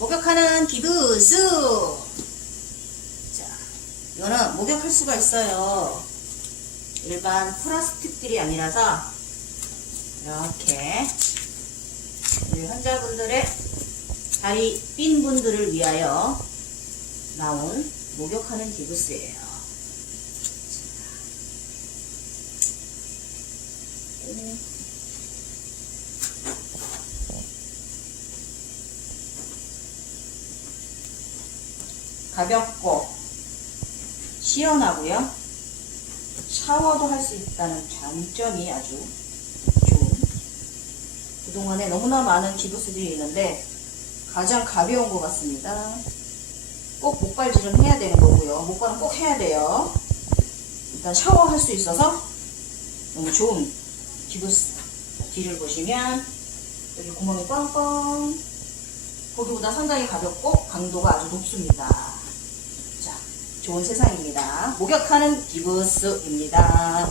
목욕하는 기부스. 자, 이거는 목욕할 수가 있어요. 일반 플라스틱들이 아니라서 이렇게 우리 환자분들의 다리 삔 분들을 위하여 나온 목욕하는 기부스예요. 가볍고 시원하고요. 샤워도 할 수 있다는 장점이 아주 좋은. 그동안에 너무나 많은 기부스들이 있는데 가장 가벼운 것 같습니다. 꼭 목발질은 해야 되는 거고요. 목발은 꼭 해야 돼요. 일단 샤워할 수 있어서 너무 좋은 기부스. 뒤를 보시면 여기 구멍이 뻥뻥 보기보다 상당히 가볍고 강도가 아주 높습니다. 자, 좋은 세상입니다. 목욕하는 기부스입니다.